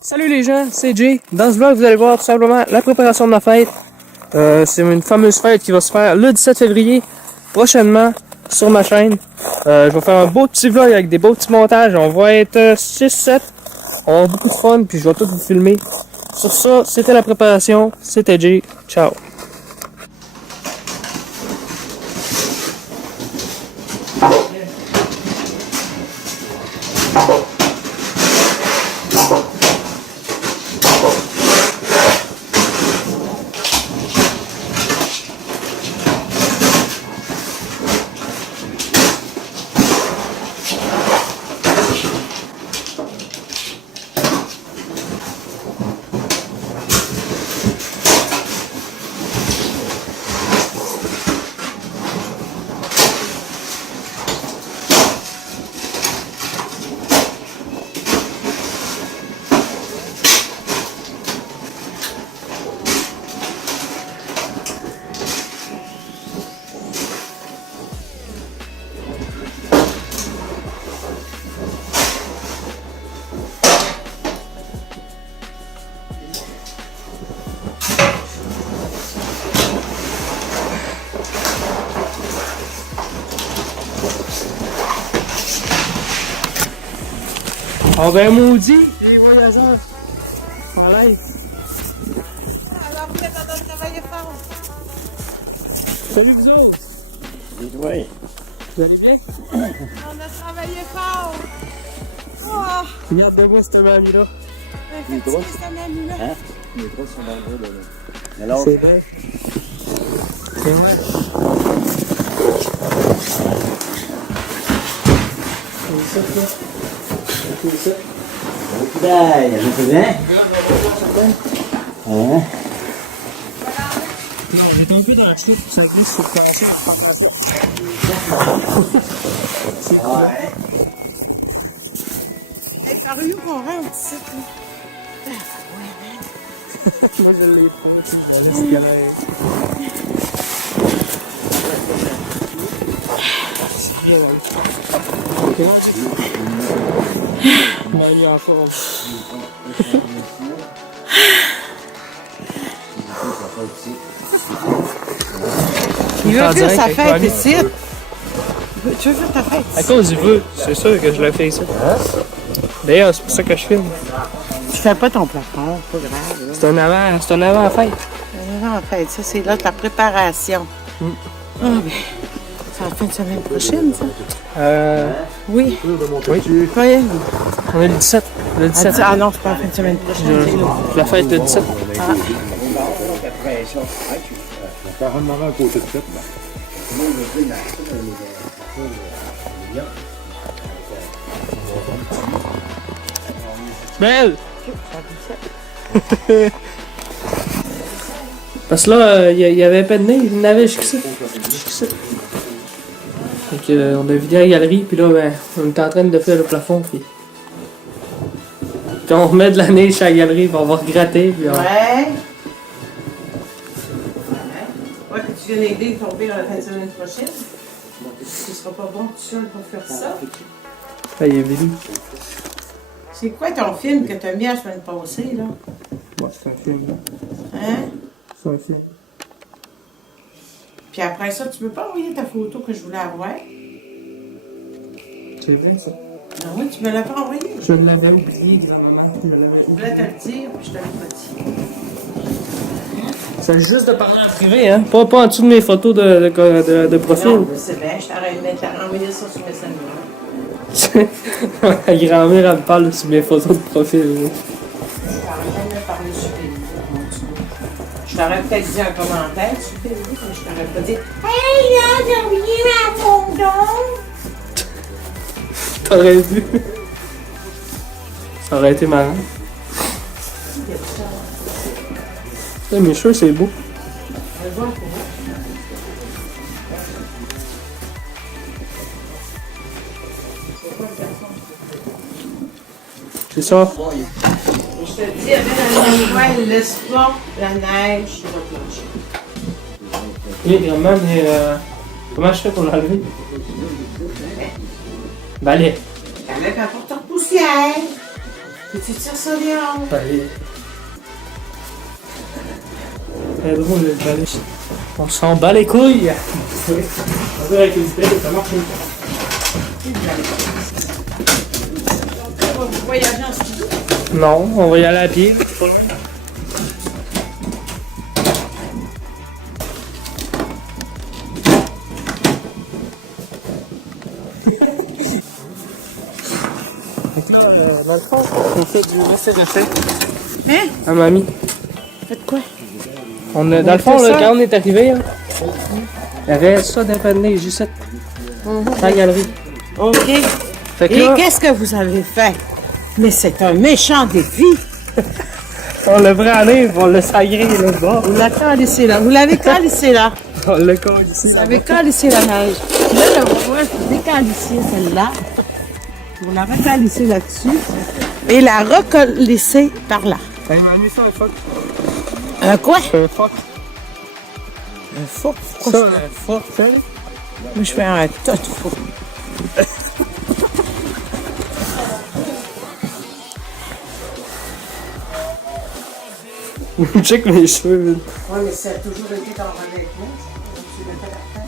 Salut les gens, c'est Jay. Dans ce vlog, vous allez voir tout simplement la préparation de ma fête. C'est une fameuse fête qui va se faire le 17 février prochainement sur ma chaîne. Je vais faire un beau petit vlog avec des beaux petits montages. On va être 6-7. On va avoir beaucoup de fun, puis je vais tout vous filmer. Sur ça, c'était la préparation. C'était Jay. Ciao. On va maudit, les voyageurs. En live. Alors, vous êtes en train de travailler fort. Salut vous autres. Oui. Vous allez bien? On a travaillé fort. Oh, Regarde de moi cette mamie-là. fatigué, cette amie-là. Hein? Les trois sont dans le dos, là. Mais là, C'est vrai. C'est vrai. C'est ça, ça. C'est ça. ben, je fais bien. Hein? Non, j'étais un peu dans la chute, ça glisse, faut commencer à faire ça. Ouais. Hey, par où qu'on rentre ici? Là, je l'ai pris, on laisse galérer. C'est bien, là. Comment tu fais? On va aller en forme. Il veut En faire direct sa avec fête Fanny. ici. Tu veux faire ta fête À ici? cause du vœu, c'est sûr que je l'ai fait ici. D'ailleurs, c'est pour ça que je filme. Tu fais pas ton plafond, pas grave. Là. C'est un avant à fête. Non, en fait, ça, c'est là ta préparation. Ah, ben, c'est la fin de semaine prochaine, ça? Oui. Oui, Voyez. on est le 17. Le 17. Ah non, c'est pas la fin de semaine prochaine, c'est là. Je la fête le 17. Faire un moment à côté de ça, Belle! Parce que là, il y avait pas de nez, il n'avait jusqu'ici. Fait que, on a vidé la galerie, puis là, ben, on est en train de faire le plafond, puis quand on remet de la neige sur la galerie, puis on va regratter, puis on... Ouais. Ouais, que tu viens aider ton père à la fin de semaine prochaine. Ce sera pas bon tout seul pour faire ça. Ah, il est venu. C'est quoi ton film que t'as mis la semaine passée, là? Ouais, c'est un film, là. Hein? C'est un film. Puis après ça, tu peux pas envoyer ta photo que je voulais avoir? C'est vrai, ça. Ah oui, tu me l'as pas envoyé? Je l'avais oublié, grand-maman. Je voulais te le dire, puis je te l'ai pas dit. C'est juste de parler en privé, hein? Pas en dessous de mes photos de profil. Non, c'est bien, je t'aurais envoyé ça sur Messenger. La grand-mère, elle me parle sur mes photos de profil. Je t'aurais même parlé sur Facebook. Je t'aurais peut-être dit un commentaire sur Facebook, mais je t'aurais pas dit hey là, j'ai oublié ma photo! T'aurais vu? Ça aurait été marrant. Mes cheveux, c'est beau. C'est ça. Je te dis, avec la nouvelle, laisse pas la neige sur le plancher. Oui, grand-mère, mais comment je fais pour l'enlever? Balai. Avec un porteur poussière. Et tu tires ça bien. C'est drôle le balai. On s'en bat les couilles. On va avec une belle, ça marche. On va voyager en studio. Non, on va y aller à pied. Donc là, dans le fond, on fait du laisser-laisser. Hein? À mamie. Faites quoi? On a, dans le fond, fait là, ça? quand on est arrivé, hein, il y avait ça d'épinglé, juste dans la galerie. OK. Fait que Et là, qu'est-ce que vous avez fait? Mais c'est un méchant défi. on l'a pris en livre, on l'a sagré là-bas. Vous l'avez calissé là. Vous l'avez calissé là. On l'a collé ici. Vous avez calissé la neige. Là, on va voir vous décalisser celle-là. Vous la recalissez là-dessus. Et la recolisser par là. Elle m'a mis ça un fuck. Un quoi? Un fuck. Un faux. Ça, un fuck, ça. Moi, je fais un tas de faux. Check mes cheveux. Oui, mais ça a toujours été dans un vêtement. Tu le fais la fin.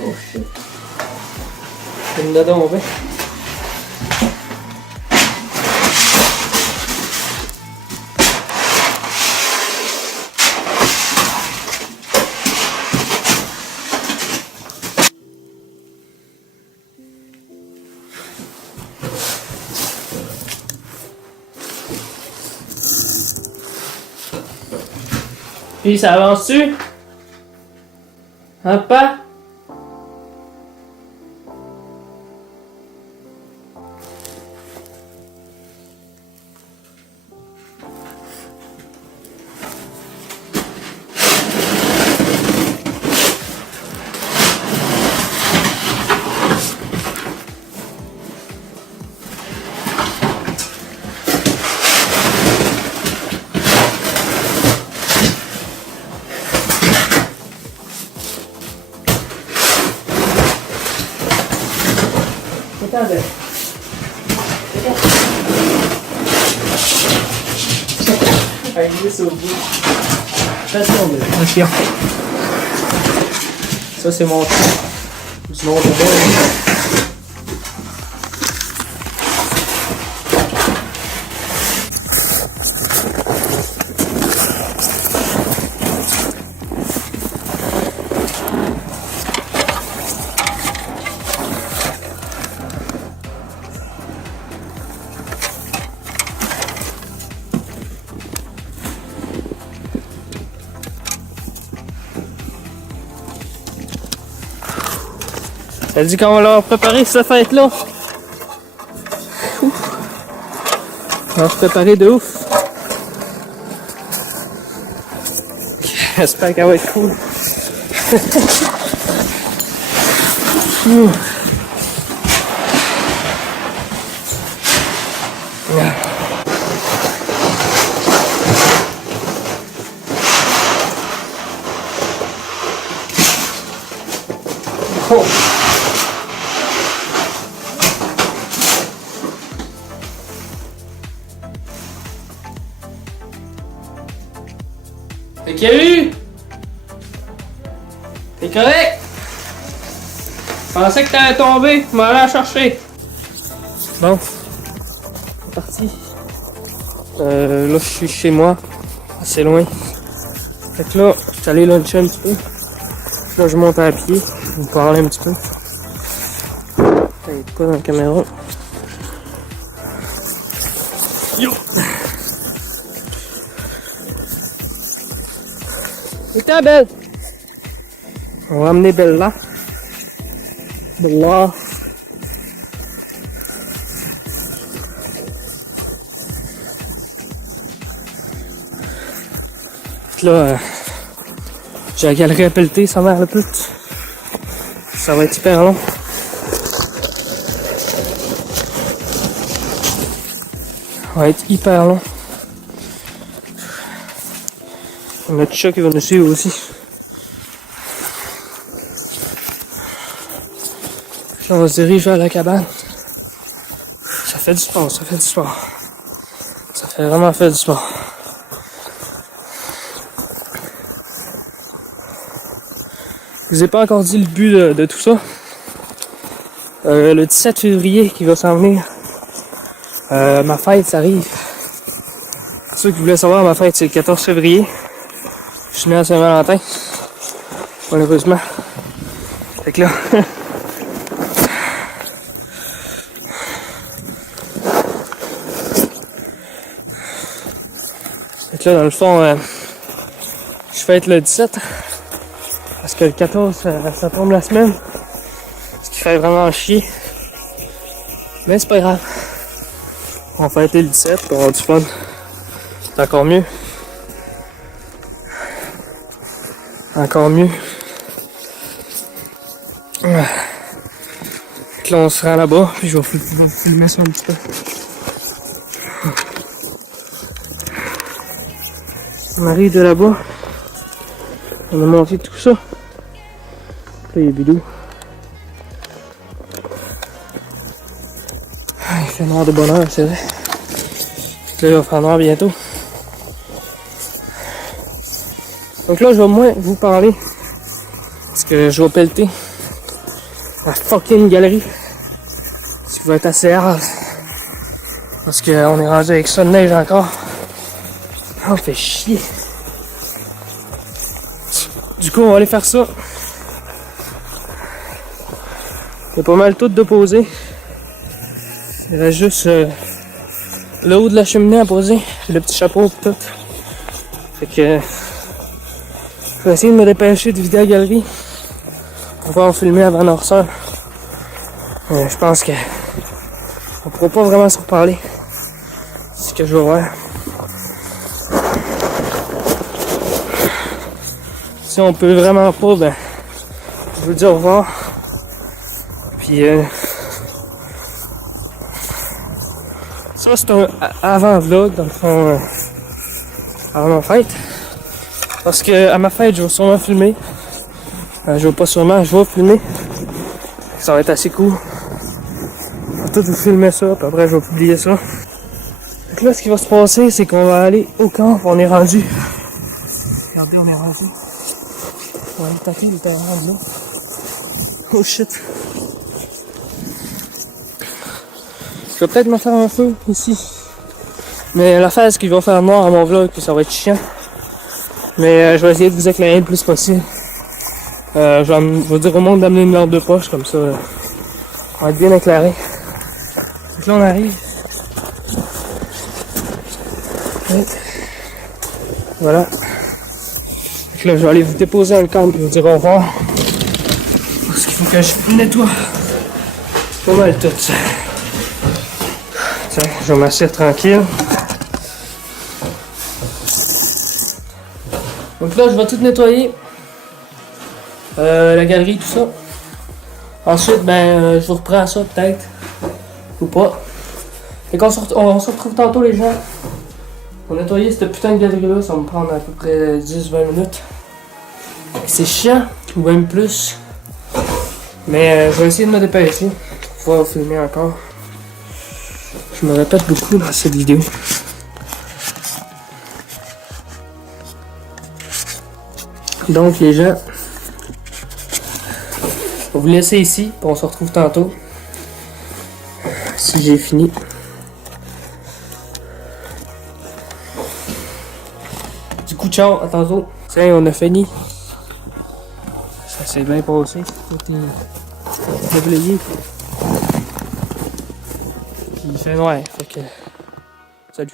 Oh shit. C'est une dedans, on va. Puis ça avance-tu? Un pas? Attendez. Allez, laisse au bout. Attention, attention. Ça, c'est mon truc. Sinon, on va. Elle dit qu'on va leur préparer cette fête-là. On va se préparer de ouf. J'espère qu'elle va être cool. Oh. Fait qu'il y a eu? T'es correct? Je pensais que t'allais tomber, je m'en allais la chercher. Bon, c'est parti. Là, je suis chez moi, assez loin. Fait que là, je suis allé luncher un petit peu. Puis là, je monte à pied, je vais parler un petit peu. T'as pas dans la caméra. Yo! Et ta Belle? On va amener Belle là. Belle là. Là, j'ai la galerie à pelleter, ça va le plus. Ça va être hyper long. Ça va être hyper long. On a le chat qui va nous suivre aussi. Là, on va se diriger vers la cabane. Ça fait du sport, ça fait du sport. Ça fait vraiment fait du sport. Je vous ai pas encore dit le but de tout ça. Le 17 février qui va s'en venir. Ma fête, ça arrive. Pour ceux qui voulaient savoir, ma fête c'est le 14 février. Je suis né à Saint-Valentin. Malheureusement. Fait que là. Fait que là, dans le fond, je fête le 17. Parce que le 14, ça tombe la semaine. Ce qui fait vraiment chier. Mais c'est pas grave. On va fêter le 17 pour avoir du fun. C'est encore mieux. Encore mieux. Donc là, on se rend là-bas. Puis je vais filmer ça un petit peu. On arrive de là-bas. On a monté tout ça. Là, il y a Bidou. Ah, il fait noir de bonheur, c'est vrai. Là, il va faire noir bientôt. Donc là, je vais moins vous parler. Parce que je vais pelleter la fucking galerie. Ce qui va être assez hard. Parce qu'on est rendu avec ça de neige encore. Oh, on fait chier. Du coup, on va aller faire ça. Il y a pas mal tout de poser. Il reste juste le haut de la cheminée à poser. Le petit chapeau et tout. Fait que je vais essayer de me dépêcher de vider la galerie pour pouvoir filmer avant noirceur. Je pense que on pourra pas vraiment se reparler. C'est ce que je vais voir. Si on peut vraiment pas, ben je vous dis au revoir. Puis ça c'est un avant-vlog dans le fond avant ma fête. Parce que à ma fête je vais sûrement filmer. Je vais pas sûrement, je vais filmer. Ça va être assez cool. Je vais tout vous filmer ça, puis après je vais publier ça. Donc là ce qui va se passer c'est qu'on va aller au camp, on est rendu. Regardez, on est rendu. Ouais, le tapis il était rendu là. Oh shit. Je vais peut-être me faire un feu ici. Mais l'affaire c'est qu'il va faire noir à mon vlog, puis ça va être chiant. Mais je vais essayer de vous éclairer le plus possible. Je vais dire au monde d'amener une lampe de poche, comme ça on va être bien éclairé. Donc là on arrive. Et voilà. Donc là je vais aller vous déposer dans le camp et vous dire au revoir. Parce qu'il faut que je nettoie pas mal tout ça. Tiens, je vais m'asseoir tranquille. Donc là je vais tout nettoyer. La galerie, tout ça. Ensuite, ben, je vous reprends ça peut-être. Ou pas. Fait qu'on se retrouve tantôt les gens. Pour nettoyer cette putain de galerie là, ça va me prendre à peu près 10-20 minutes. C'est chiant, ou même plus. Mais je vais essayer de me dépêcher pour pouvoir filmer encore. Je me répète beaucoup dans cette vidéo. Donc les gens, je vais vous laisser ici, puis on se retrouve tantôt. Si j'ai fini. Du coup, ciao, à tantôt. Tiens, on a fini. Ça s'est bien passé. Tout est déblayé. Il fait noir, fait que... Salut.